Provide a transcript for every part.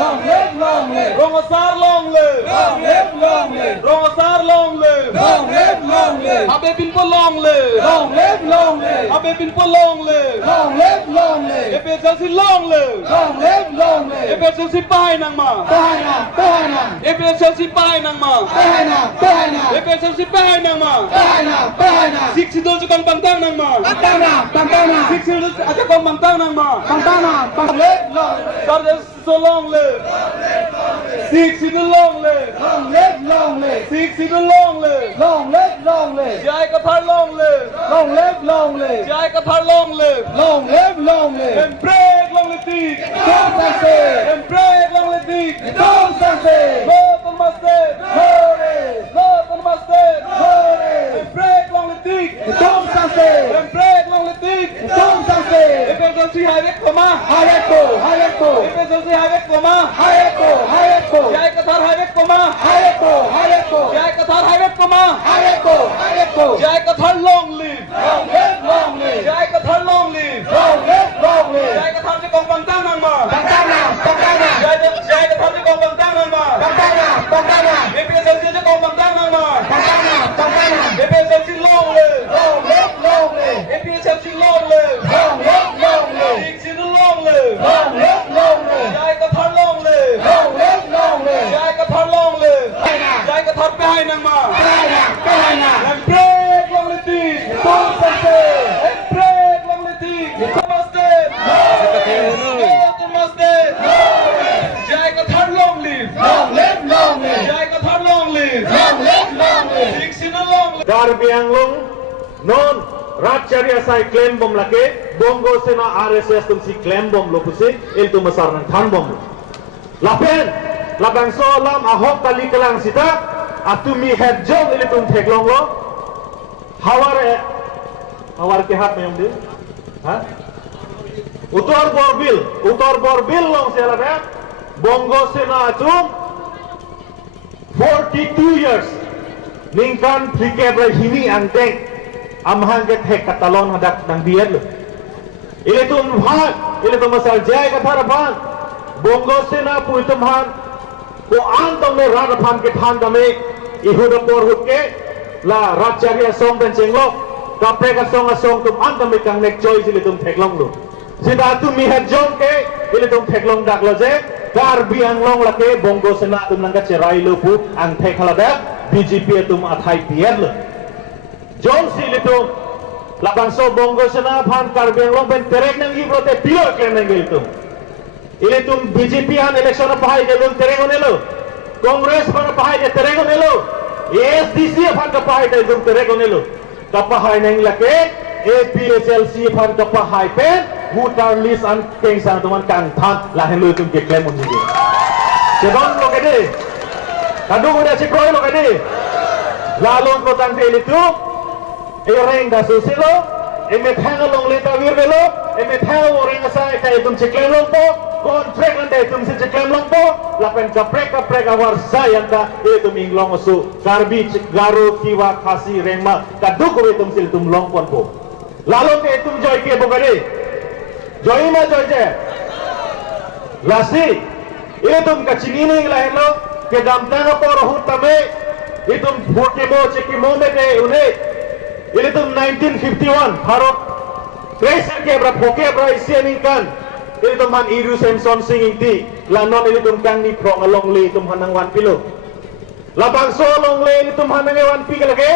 Long live, long live. Rongasar long live. Long live, long live. Rongasar long live. Long live, long live. Abe Binpo long live. Long live, long live. Abe Binpo long live. Long live, long live. Epe Chelsea long live. Long live, long live. Epe Chelsea pahay nang ma. Bahay na, bahay na. Epe Chelsea pahay nang ma. Bahay na, bahay na. Epe Chelsea pahay nang ma. Bahay na, bahay na. Siksidol jukang pantang nang ma. Pantang na, pantang na. Siksidol ajakong pantang nang ma. Pantang na, long live, long live. Sardes so long live. Siksidol long live. Long live, long live. Siksidol long live. Long live, long live. Jai Kathar long live. Long live, long live. Jai Kathar long live. Long live, long live. And break long live. Don't say. And break long live. Don't say. Lord on my state. Hore. Lord on my state. Hore. And break long live. Don't say. And break long live. Don't say. Emergency highway koma. Hayako, hayako. Emergency highway koma. Hayako, hayako. Jai Kathar highway koma. Hayako, hayako. Jai Kathar highway koma. Hayako, hayako. Jai Kathar long live. Long live, long live. Jai Kathar long live. Long live, long live. Jai Kathar di kong pantang nang ma. Pantang na, pantang na. Jai Kathar di kong pantang nang ma. Pantang na, pantang na. Emergency di kong pantang nang ma. Pantang na, pantang na. Emergency long live. Long live, long live. Emergency long live. Long live, long live. Siksidol long live. Long live, long live. Jai Kathar long live. Long live, long live. Jai Kathar long live. Bahay na, Jai Kathar pahay nang ma. bahay na, bahay na. And break long live. Don't say. And break long live. Namaste. Namaste. Jai Kathar long live. Long live, long live. Jai Kathar long live. Long live, long live. Siksidol long live. Darbiang long non Ratcharia sai claim bom lake bongo sena RSS tum si claim bom lokusi il tu masar nang than bom lapen labang so lam ahok tali kalang sita atumi head jom il tum theklong lo hawar ke hat mayong din ha utor borbil long sela be bongo sena atum 42 years ningkan phikebra hini angteng amhang ke thek katalon hadak nang biar lo ile tum bhan ile tum masal jai kathar bhan bongo sena pu tum bhan ko an tong ne ra bhan ke than dame ihud por hut ke la ratcharia song ben chenglo kapre ka song tum an dame kang nek choi ile tum theklong lo sida tu mi het jong ke ile tum theklong dak lo je dar biang long la ke bongo sena tum nang ka cherai lo pu ang thekhala da BJP tum athai biar lo John Silitum, labang so bongo sana phan karbeng long ben terek nang ibrote pure claim nang gilitum. Ilitum BJP han election pahai gelum terek onelo. Congress pan pahai de terek onelo. ASDC phan ka pahai de gelum terek onelo. Kapahai nang lake APHLC phan ka pahai pen voter list an keng sang tuman kang than la hen lu tum ke claim on ji. Sedon lo kede. Kadung udah sikoi lo kede. Lalu ko tang ilitum Ereng da susilo, emet hang along leta virvelo, emet hang orang asai kaya tum ciklem lompo, kontrak anda tum si ciklem lompo, lapen kaprek awar sayang da tum inglong osu, garbi garu kiwa kasi rengma, kaduk ko tum sil tum longpon po. Lalu ke tum joy ke bogade, joy ma joy je. Lasi, tum kacingini lahelo, ke damtang po rohut tame, tum cikimo mete une. Ini tu 1951 Harap Tracer ke berapa Poke berapa isian ingkan Ini tu man Iru Samson singing ti Lanon ini tu kang ni prong along le tu manang wan pilo Labang so along le ini tu manang wan pi lagi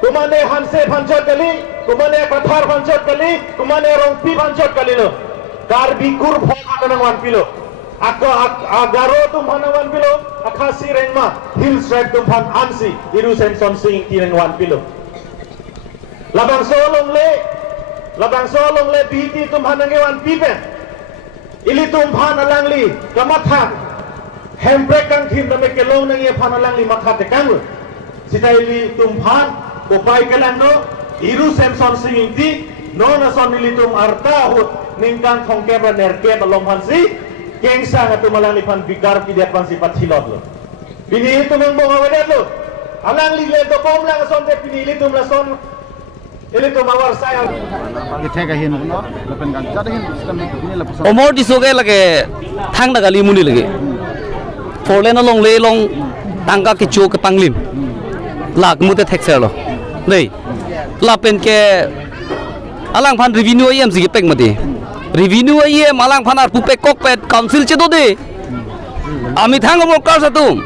Kumane Hanse pancot kali Kumane Kathar pancot kali Kumane Rongpi pancot kali lo Karbi kur phok manang wan pilo Agaro tu manang wan pilo Akasi rengma Hill Stripe tu man Ansi Iru Samson singing ti nang wan pilo Labang solong le biti tumhan ngewan pipen ili tumhan alangli kamathan hembrek kang thim dame kelong nang ye phan alangli matha te kang sita ili tumhan ko pai kelang no Iru Samson singing ti no na son ili tum arta hut ningkang thongke ba nerke balom hansi kengsa ngatu malangli phan bigar pidet pan sipat hilot lo bini tumeng bonga wedet lo alangli le to kom lang son te pinili tum la son Ini tu mawar saya. Kita kahin no, lepas kan jadi sistem ini lepas. Omor di soge lagi thang dah kali muni lagi. Forlen along le long tangka ke cho ke panglim. Lag mute taxer lo. Nei. Lapen ke alang phan revenue IM sigi pek mati. Revenue IM alang phan ar pupek kokpet council che do de. Ami thang omor kar satu.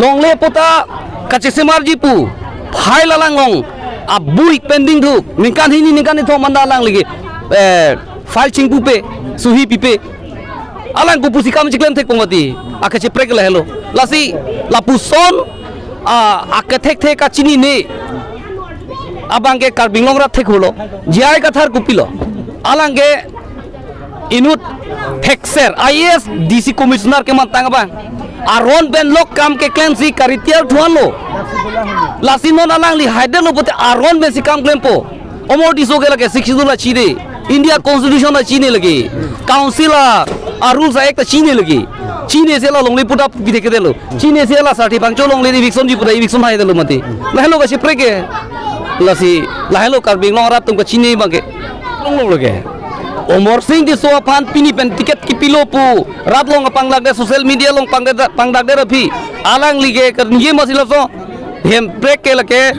Long le pota kache semar jipu. Phai lalang long. Abui pending tu ningkan ni thong manda lang lagi file ching pupe suhi pipe alang ku pusi kam chiklem thek pongati aka che prek la hello lasi lapuson aka thek ka chini ne abang ke karbing longra thek holo jai ka thar kupilo alang ke inut thekser IAS DC commissioner ke mantang bang aron ben lok kam ke klensi karitial thuan lo Lasinon alang li haidar lo pote aron ben si kam klempo omor di soge lage sikshidula chide India constitution la chine lagi council la rules act la chine lagi chine se la longli puta pide ke delo chine se la sarthi pangcho longli eviction ji puta eviction hai delo mate lahelo ga sipre ke lasi lahelo karbing long rat tum ka chine bang ke long lage Omor Singh di soa pan pini pen tiket kipilo pu rat long panglag de social media long pangdag de rapi alang lige ker ye masila so hem break ke lake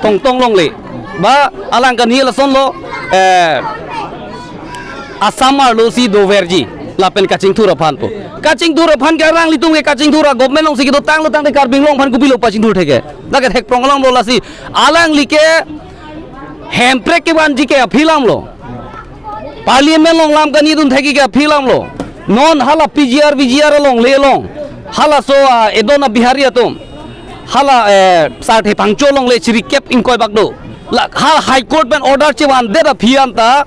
tong long le ba alang kan ye la son lo asamar lo si do verji lapen kacing thura pan po kacing thura pan ke rang litung ke kacing thura government long si do tang de karbing long pan kupilo pacing thur theke lage thek pronglang lo lasi alang like hem break ke ban ji ke philam lo Parliament long lam kan idun thaki ka philam lo non hala PGR long le long hala so edona bihari atom hala sarthe pangcho long le chiri kep inkoi bagdo la hala high court ban order che wan de da phiam ta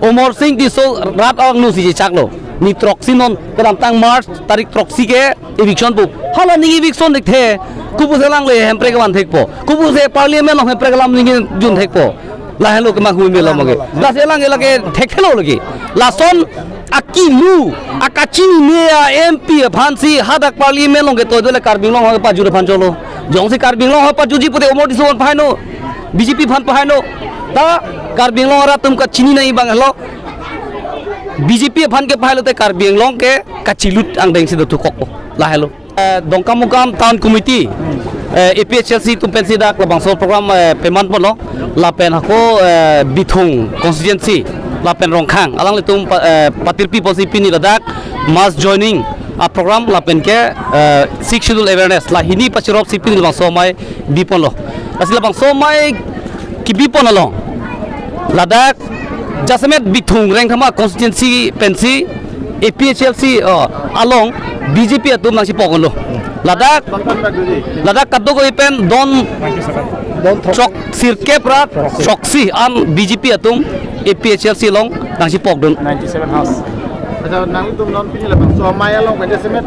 Omor Singh di so rat awang nu si chaklo ni troxy non kadam tang March tarik troxy ke eviction bu hala ni eviction dik the kubu selang le hempre ka wan thekpo kubu se Parliament long hempre ka lam ni jun thekpo la hello ke mahu melo mage la selang elake thekelo lagi la son akilu akachi ne MP phansi hadak Parliament long ke to dole karbing long ha pa jure phan cholo jong se karbing long ha pa juji pute omor dison phaino BJP phan phaino ta karbing long ra tum ka chini nahi bang hello BJP phan ke phailo te karbing long ke kachilut ang deng se do kok la hello dongkamukam town committee APHLC tum pensi dak labang so program payment polo la pen hako bithung constituency la pen rongkhang alang le tum patirpi posi pini ladak mass joining a program la pen ke six schedule awareness la hini pachirop sipin labang so mai bipon lo asila bang so mai ki bipon lo ladak jasmet bithung reng thama constituency pensi APHLC along BJP atum nang si pokon lo ladak kaddo ko ipen don chok sirke prat choksi an BJP atum APHLC long nang si pok don 97 house. Ada nang itu non pini lepas so maya long pada semet.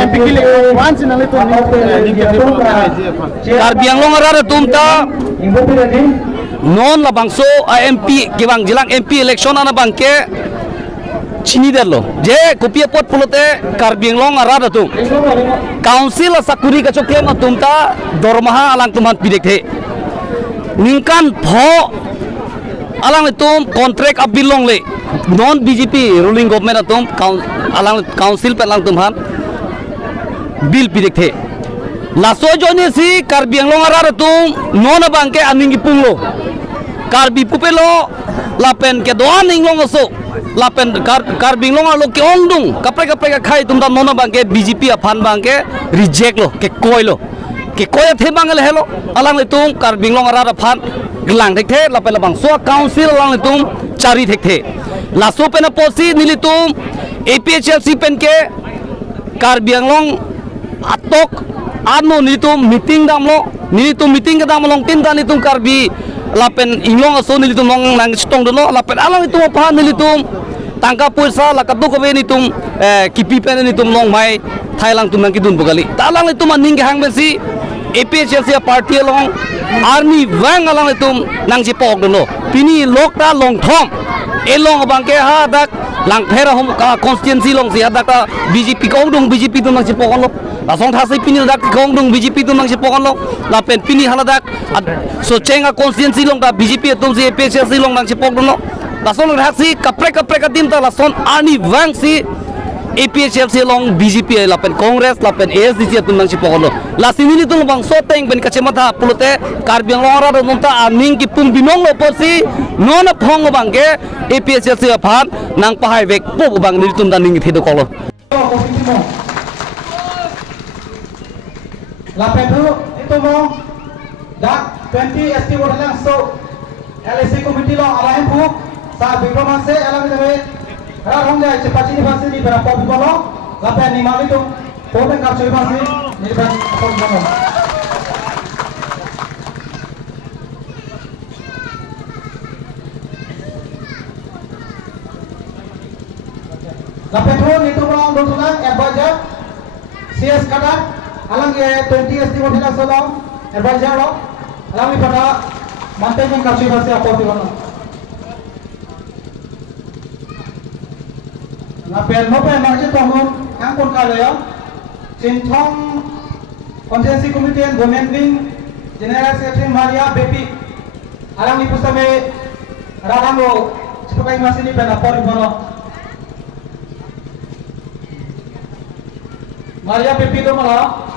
MP kili once nang itu ni karbiang long ara tum ta non labang so MP kibang jilang MP election ana bangke chini derlo je kopia pot pulote karbiang long ara tum council sakuri ka chokle ma tum ta dormaha alang tuman pidek the ningkan pho alang tum contract abil long le non BJP ruling government atum alang council pe alang tum han bill pidek the laso jone si karbiang long ara tum non bangke aning ipunglo karbi pupelo lapen ke doan inglong so lapen karbing long lo ke ondung kapre ka khai tum da nona bangke BJP aphan bangke reject lo ke koi the bang le hello alang le tum karbing long ara phan glang thek the lapen labang so council alang le tum chari thek the la so pen posi nili tum APHLC pen ke karbiang long atok ano ni tum meeting dam lo ni tum meeting ke dam long tin da ni tum karbi lapen inglong aso nili tum long nang stong do no lapen alang itu aphan nili tum tangka puisa la kaddo ko be ni tum kipi pen ni tum long mai thailang tum nang kidun bogali talang itu maning ke hang bensi APHLC party long army wang alang itu nang si pok do no pini lokta long thom elong bangke ha dak lang phera hom constituency long si dak BJP ko dong BJP tum nang si pok lo song thasi pini dak kong dung BJP tu mang si pokon long la pen pini haladak so chenga constituency long da BJP tum si APCC long mang si pok long la song thasi kapre kadim ta la son ani wang si APCC long BJP la pen Congress la pen ASDC tum mang si pokon long la sinili tum bang so teng ben kacamata pulute Karbiang long ra don ta aning ki pung binong lo posi non phong bang ke APCC phan nang pahai vek po bang ni tum dan ning thido kolo Lapen dulu itu mau dak 20 ST vote lang so LSC committee lo alain bu sa bigro mase alam jabe ra hong jai cepat ini fase di berapa bigro lapen ni mali tu poten kap coi fase ni ban pon bono lapen dulu itu mau dulu lang advisor CS kada alang ye 20 ST vote lang so long advisor lo alang pada mantai yang kasih masih apa di mana na pen mo pen marje tongun ang kon kala ya cintong konsensi committee and government wing general secretary Maria Bepi alang ipu same radang lo sebagai masih ni pen apa di mana Maria Bepi tu malah